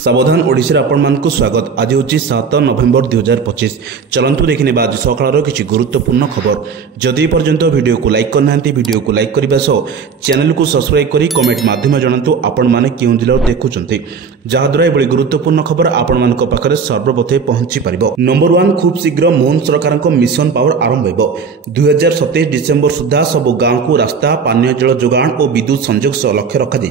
सावधान ओडिशा आपण स्वागत। आज हूँ 7 नवेम्बर 2025। चलतु देखने आज सकाल किसी गुरुत्वपूर्ण खबर। जदि पर्यंत वीडियो को लाइक करना वीडियो को लाइक करने सह चैनल को सब्सक्राइब करी कमेंट माध्यम जनातु आपण मैंने क्यों जिला देखुं जहाद्वारा ये गुरुत्वपूर्ण खबर आपण मान पाखे सर्वप्रथम पहुंची पार। नंबर 1 खूब शीघ्र मोहन सरकार मिशन पावर आरंभ हो 2027 डिसेम्बर सुधा सबु गाँव को रास्ता पानीय जल जोगाण और विद्युत संजोग लक्ष्य रखा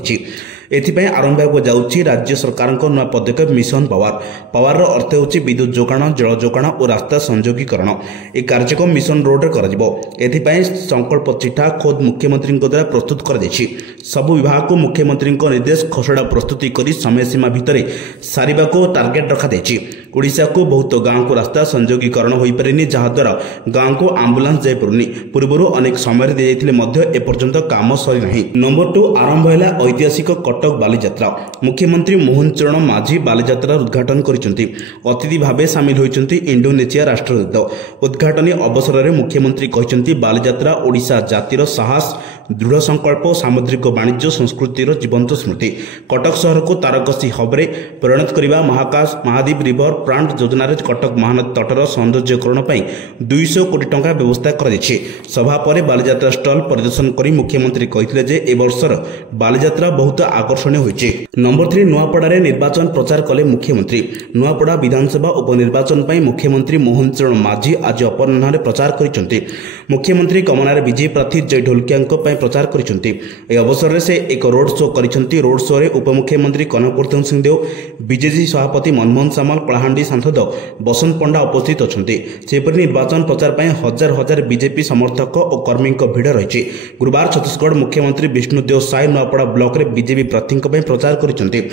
एथिपाई आरंभ हो जाउछि राज्य सरकार नया पदक्षेप मिशन पावर अर्थ होछि विद्युत जोगाण जल जोगाण और रास्ता संयोगीकरण। ए कार्यक्रम मिशन रोड रे कराजिबो। एथिपाई संकल्प चिठा खोद मुख्यमंत्री द्वारा प्रस्तुत कर सबु विभाग को मुख्यमंत्री निर्देश खसड़ा प्रस्तुति करी समय सीमा भितर सारिबा को टार्गेट रखा ओडिशा को बहुत गाँव को रास्ता संयोगीकरण हो पारेनि जहाद्वारा गाँव को आंबुलांस जाई पारुनी। पूर्व अनेक समय दे एपर्यंत काम सरी नहीं। नंबर 2 आरंभ है ऐतिहासिक कटक बालीजात्रा। मुख्यमंत्री मोहन चरण माझी बालीजात्रा उद्घाटन करिसेंति। अतिथि भावे सामिल होइसेंति इंडोनेशिया राष्ट्रदूत। उद्घाटन अवसर में मुख्यमंत्री कहिसेंति बालीजात्रा ओडिशा जातिर साहस दृढ़ संकल्प सामुद्रिक वाणिज्य संस्कृतिर जीवंत स्मृति। कटक शहर को तारकसी हब में परिणत करने महाकाश महाद्वीप रिवर फ्रंट योजना कटक महानदी तटर सौंदर्यकरण 200 कोटी टंका व्यवस्था कर सभा पर बालीजात्रा स्टल परिदर्शन कर मुख्यमंत्री कहते जे ए वर्षर बालीजात्रा बहुत आकर्षणीय होइछि। नंबर 3 नुआपड़ा निर्वाचन प्रचार कले मुख्यमंत्री। नुआपड़ा विधानसभा उपनिर्वाचन पर मुख्यमंत्री मोहन चरण माझी आज अपराह्न प्रचार करिसेंति। मुख्यमंत्री कमनार विजयी प्रार्थी जय ढोलकिया प्रचार करिसेंति। ए अवसर में से एक रोड शो करिसेंति। रोड शो रे उपमुख्यमंत्री कनकवर्धन सिंहदेव बीजेपी सभापति मनमोहन सामल कलाहांडी सांसद बसंत पंडा उपस्थित अछंती। सेपरि निर्वाचन प्रचार पर हजार हजार बीजेपी समर्थक और कर्मी भिड़ रही। गुरुवार छत्तीसगढ़ मुख्यमंत्री विष्णुदेव साय नुआपड़ा ब्लॉक रे बीजेपी प्रार्थी प्रचार करिसेंति।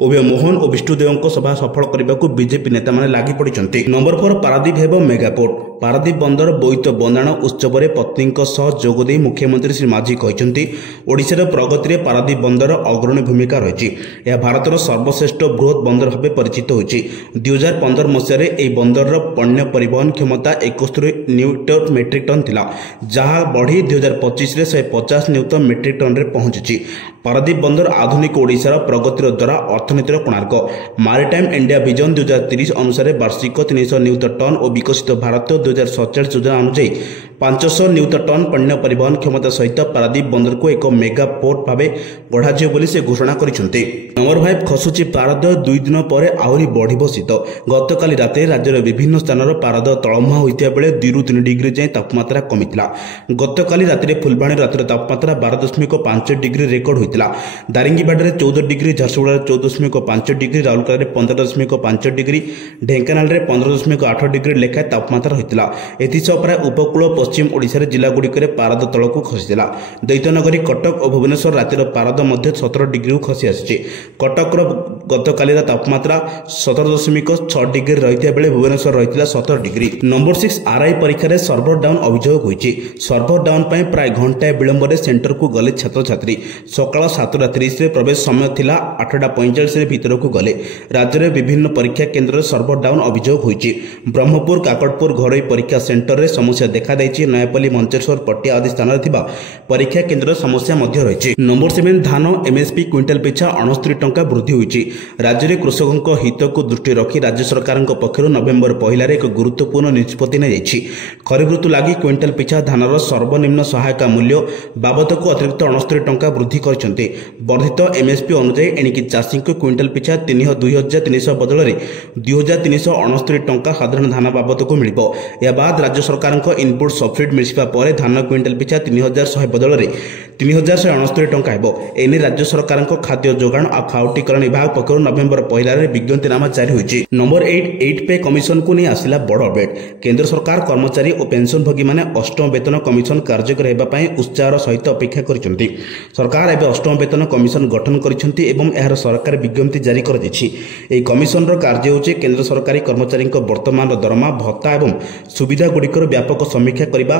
उभय मोहन और विष्णुदेव सभा सफल करने को बीजेपी नेता माने लागि पड़िसेंति। नंबर 4 पारादीप हेबो मेगापोर्ट। पारादीप बंदर बोईत बंदाण उत्सव में पत्नी सह जोगदे मुख्यमंत्री श्री माझी कहते ओडिशार प्रगति में पारादीप बंदर अग्रणी भूमिका रही। यह भारतर सर्वश्रेष्ठ बृहत बंदर भाव परिचित होइछि। 2015 मसीह यह बंदर पण्य परिवहन क्षमता 71 न्यूटन मेट्रिक टन थिला, जहां बढ़ी 2025 में 150 न्यूटन मेट्रिक टन रे पहुंची। पारादीप बंदर आधुनिक ओडिशार प्रगतिर द्वारा अर्थनीतिर कोणार्क। मारिटाइम इंडिया विजन 2030 अनुसार वार्षिक 300 न्यूटन टन और विकसित भारत 2047 योजना अनुଯାयी 500 न्यूटन टन पण्य परिवहन क्षमता सहित पारादीप बंदर को एक मेगा पोर्ट भाव बढ़ाଯିବ ବୋଲି से घोषणा करिसेंति। नंबर 5 खसुची पारद 2 दिन पर आहरी बढ़िबो शीत। गतकाली राते राज्यर विभिन्न स्थान पारद तळमुहा होइतिया बेले 2 ରୁ 3 डिग्री जाए तापमात्रा कमितिला। गतकाली राति फुलबाणी रातिर तापमात्रा 12.5 डिग्री रेकर्ड होइतिला। Daringbadi 14 degree, Jharsuguda 14.5 degree, Rourkela 15.5 degree, Dhenkanal 15.8 degree लेखा तापमात्रा होइतिला। एथिसह प्राय उपकूल पश्चिम ओडिशा जिला गुड़िक पारद तलक खसीला। दैत्यनगरी कटक और भुवनेश्वर रातिर पारद मध्य 17 डिग्री खसी आसी। कटकर गतकाली तापमात्रा 17.6 डिग्री रही बेले भुवनेश्वर रही 17 डिग्री। नंबर 6 आरआई परीक्षा सर्भर डाउन अभियोग होइछि। सर्भर डाउन प्राय घंटाए विलंब सेंटर को गले छात्र छात्री। सकाळ 7:30 प्रवेश समय थिला 8:45 भीतर को गले। राज्य में विभिन्न परीक्षा केन्द्र सर्भर डाउन अभियोग होइछि। ब्रह्मपुर काकटपुर घरोई परीक्षा सेंटर में समस्या देखा नयापल्ली मंचेश्वर पटिया आदि स्थान परीक्षा केन्द्र समस्या रही। नंबर 7 धान एमएसपी क्विंटाल पिछा 69 टंका वृद्धि होइछि। राज्य में कृषकों हित को दृष्टि रखी राज्य सरकार पक्षर नवेम्बर 1 एक गुरुत्वपूर्ण निष्पत्ति नियाଯାଇଛି। खरीफ ऋतु लगी क्विंटाल पिछा धानर सर्वनिम्न सहायक मूल्य बाबद को अतिरिक्त 69 टंका वृद्धि करछन्ते। वर्धित एमएसपी अनुसार एणिकी चाषी को क्विंटाल पिछा 2300 बदल में 2369 टंका साधारण धान बाबद को मिलिबो। या बाद राज्य सरकार इनपुट सब्सिडी मिलवा पर धान क्विंटाल पिछा 3100 बदल में 3169 टंका हेबो। एने राज्य सरकार खाद्य जोगाण और खाउटीकरण विभाग पक्षर नवेम्बर 1 विज्ञप्तिनामा जारी होइछि। नंबर 8 पे कमिशन को नहीं आसिला बड़ अपडेट। केंद्र सरकार कर्मचारी और पेंशनभोगी माने अष्टम वेतन कमिशन कार्यकारी हेबा पई उत्साहर सहित अपेक्षा करिसेंति। सरकार एबे अष्टम वेतन कमिशन गठन करिसेंति एवं एहार सरकारी विज्ञप्ति जारी कर दैछि। एही कमिशन रो कार्य होछि केंद्र सरकारी कर्मचारी वर्तमान दरमा भत्ता एवं सुविधा गुड़िकर व्यापक समीक्षा करबा,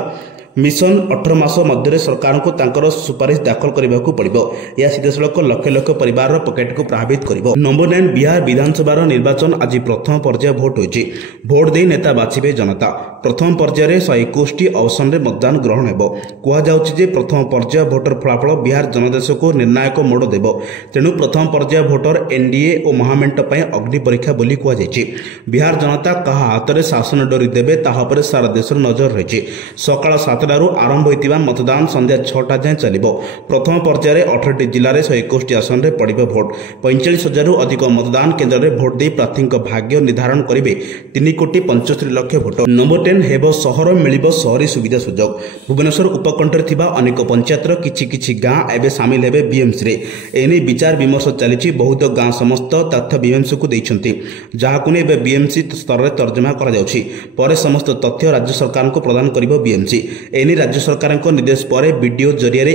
मिशन 18 मास मध्य सरकार को तांकर सुपारिश दाखल करने को पड़ो। यह सीधासख लक्ष लक्ष परिवार पकेट को प्रभावित कर। नंबर 9 बिहार विधानसभा निर्वाचन आज प्रथम पर्याय भोट होती। भोट दे नेता बाछिबे जनता। प्रथम पर्यायर 121 अवसर में मतदान ग्रहण हो। कहुचे प्रथम पर्याय भोटर फलाफल बिहार जनादेश को निर्णायक मोड़ देव। तेणु प्रथम पर्याय भोटर एनडीए और महामेंट अग्नि परीक्षा बोली कहुई। बिहार जनता कहा हाथ में शासन डोरी देवे तापर सारा देश नजर रही। सकाल 7टारू आरंभ होता मतदान संध्या 6टा जाए चलो। प्रथम पर्यायर 18टी जिले में 121 आसन में पड़े भोट। 45,000 अधिक मतदान केन्द्र में भोट दे प्रार्थी भाग्य निर्धारण करेंगे 3,75,00,000 भोट। नंबर 10 हेब सहर मिल सहरी सुविधा सुजोग। भुवनेश्वर उपकंठरे थिबा अनेक पंचायतर किछि गाँ एवं सामिल हेबे बीएमसी रे। एने विचार विमर्श चली। बहुत गाँ समस्त तथ्य बीएमसी को देइछन्ति, जहाकु ने बीएमसी स्तर में तर्जमा करा जाउछि। परे समस्त तथ्य राज्य सरकार को प्रदान करिबो बीएमसी। एने राज्य सरकार निर्देश पर वीडियो जरिया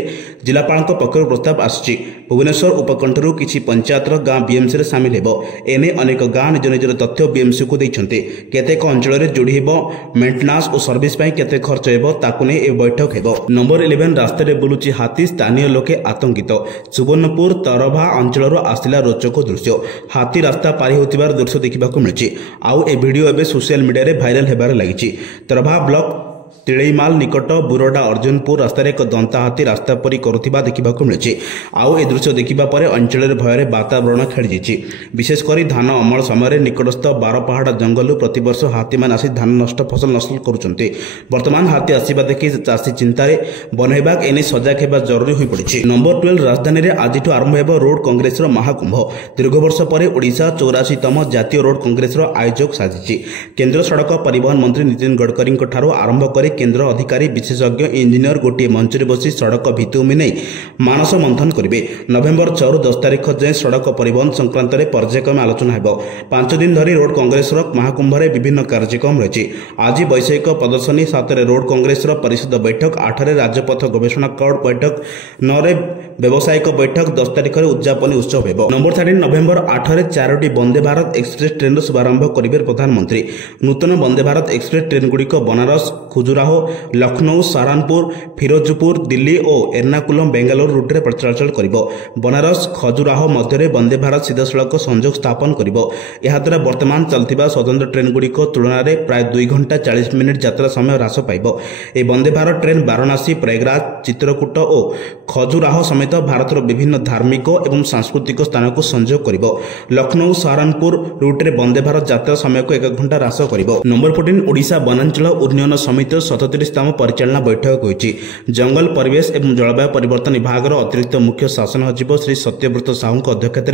जिलापाल पक्षर प्रस्ताव आसुछि। भुवनेश्वर उपकंठरू किछि पंचायतर गाँ बीएमसी रे सामिल हेबो। एने अनेक गाँ निज निजर तथ्य बीएमसी को देइछन्ति। केतेक अंचल रे जोड़ी हेबो मेंटेनांस और सर्विस पई केते खर्च हेबो ताकु ने ए बैठक हेबो। नंबर 11 रास्ता रे बुलुछि हाथी। स्थानीय लोके आतंकित। सुवर्णपुर तरभा अंचल आसिला रोचक दृश्य। हाथी रास्ता पारी होतिबार दृश्य देखिबाकू मिलछि। आउ ए वीडियो एबे सोशल मीडिया रे भाइराल हेबार लागिछि। तरभा ब्लॉक तिलैमाल निकट बुरोडा अर्जुनपुर रास्तार एक दंता हाथी रास्ता परी करुथिबा देखिबाकू मिलछि। आउ ए दृश्य देखिबा परे अंचल भयर वातावरण खेली जाइछि। विशेषकर धान अमल समय निकटस्थ बारपहाड़ जंगल प्रतिवर्ष हाथी मान आसी धान नष्ट फसल नष्ट करुछन्ति। वर्तमान हाथी आसीबा देखि चाषी चिंतारे वन विभाग एने सजग हेबा जरूरी होई पड़िछि। नंबर 12 राजधानी रे आजिठु आरंभ हेबो रोड कांग्रेस रो महाकुंभ। दीर्घ वर्ष पर ओडिशा 84तम जातीय रोड कांग्रेस रो आयोजक साजिछि। केंद्र सड़क परिवहन मंत्री नितिन गडकरी ठारू आरंभ करे केंद्र अधिकारी विशेषज्ञ इंजीनियर गोटे मंच में बसी सड़क भित्तिभूमि नहीं मानस मंथन करेंगे। नवेम्बर 6 ରୁ 10 तारिख जाए सड़क परिवहन संक्रांत में पर्यायक्रमे आलोचना हो। 5 दिन धरी रोड कांग्रेस महाकुंभ में विभिन्न कार्यक्रम रही। आज वैषयिक प्रदर्शनी 7 रोड कांग्रेस परिषद बैठक, 8 राजपथ गवेषणा कार्ड बैठक, 9 व्यावसायिक बैठक, 10 तारिख में उद्यापनी उत्सव हो। नंबर 13 नवेम्बर 8 4टी वंदे भारत एक्सप्रेस ट्रेन शुभारंभ करेंगे प्रधानमंत्री। नूतन वंदे भारत एक्सप्रेस ट्रेन गुड़िक बनारस, खुजुराहो, लखनऊ, सहारनपुर, फिरोजपुर, दिल्ली और एर्नाकुलम बेंगालुरु रूट में चलाचल करिबो। बनारस खजुराहो मध्य वंदे भारत सीधासख संजोग स्थापन करिबो। यह द्वारा वर्तमान चलथिबा स्वतंत्र ट्रेन गुड़िक तुलन में प्राय 2 घंटा 40 मिनिट यात्रा समय ह्रास पाइबो। ए वंदे भारत ट्रेन वाराणसी, प्रयागराज, चित्रकूट और खजुराहो समेत भारतर विभिन्न धार्मिक और सांस्कृतिक स्थान को संजोग करिबो। लखनऊ सहारनपुर रूट में वंदे भारत यात्रा समय को 1 घंटा ह्रास करिबो। नंबर 14 ओडिशा वनांचल उन्नयन समिति 37तम परिचालना बैठक होईछि। जंगल परिवेश एवं जलवायु परिवर्तन विभाग अतिरिक्त मुख्य शासन सचिव श्री सत्यव्रत साहू अध्यक्षत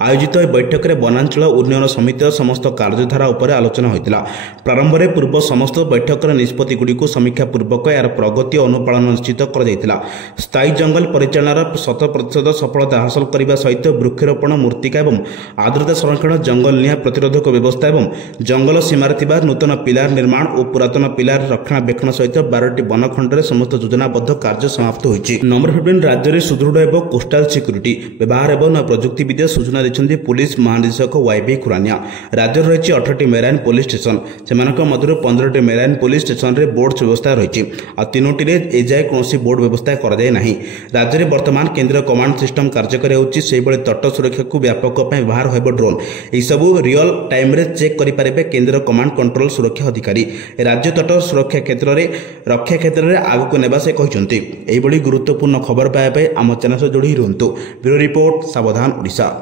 आयोजित बैठक में वनांचल उन्नयन समिति समस्त कार्यधारा उपर आलोचना होता। प्रारंभ में पूर्व समस्त बैठक निष्पत्ति गुड़िक समीक्षा पूर्वक यार प्रगति और अनुपालन निश्चित कर स्थायी जंगल परिचालनार 100% सफलता हासिल करने सहित वृक्षरोपण, मूर्तिका और आर्द्रता संरक्षण, जंगल निआं प्रतिरोधक व्यवस्था और जंगल सीमार नूतन पिलार निर्माण और पुरातन पिलार रक्षणाबेक्षण सहित 12टी वनखंड समस्त योजनाबद्ध कार्य समाप्त होइछि। नंबर 15 राज्य में सुदृढ़ एवं कोस्टाल सिक्यूरीटी व्यवहार एवं प्रजुक्ति विद्या सूचना देते पुलिस महानिदेशक वाईबी खुरानिया। राज्य रही 18टी मेराइन पुलिस स्टेशन, से मध्य 15टी मेराइन पुलिस स्टेशन रे बोर्ड व्यवस्था रही। 3टी एजाए कौन बोर्ड व्यवस्था कराए ना। राज्य में वर्तमान केंद्रीय कमांड सिस्टम कार्यकारी होती। तट सुरक्षा को व्यापक व्यवहार हो ड्रोन। यू रियल टाइम रे चेक करेंगे केंद्रीय कमांड कंट्रोल सुरक्षा अधिकारी। राज्य तट सुरक्षा क्षेत्र में रक्षा क्षेत्र में आगक नेबा से कहते। गुरुत्वपूर्ण खबर पाइबा आम चैनल से जोड़ी रुहतु। ब्यूरो रिपोर्ट, सावधान ओडिशा।